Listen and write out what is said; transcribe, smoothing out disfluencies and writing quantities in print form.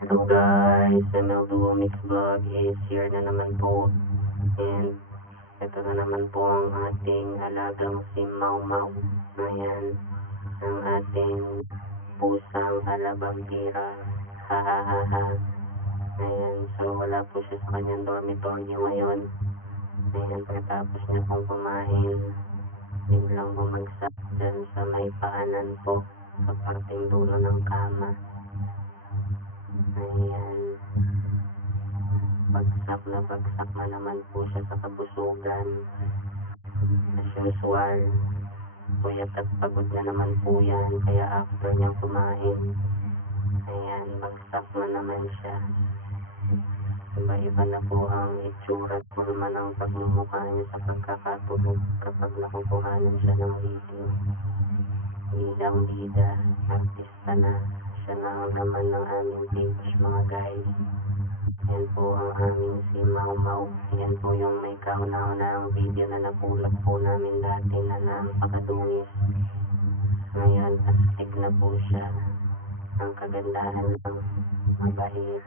Hello guys, ML Mix Vlog is here na naman po. And ito na naman po ang ating alagang si Mau Mau. Ayan, ang ating pusang alabampira. Hahaha. Ayan, so wala po siya sa kanyang dormitory ngayon. Ayan, pagkatapos niya pong kumain, biglang bumagsak dyan sa may paanan po sa parting dulo ng kama. Ayan, bagsak na naman po siya sa kabusugan. As usual, puyat at pagod na naman po yan, kaya after niya kumain, ayan, bagsak na naman siya. Iba-iba na po ang itsura at forma ng pagmumukha niya sa pagkakatulog kapag nakukuhanan siya ng video. Bidang-bida, artista na, siya na ang laman ng aming page mga guys. Yan po ang aming si Mau Mau. Yan po yung may kauna-unahang video na napulot po namin dati na napakadungis. Ngayon, astig na po siya. Ang kagandahan ng mabahir.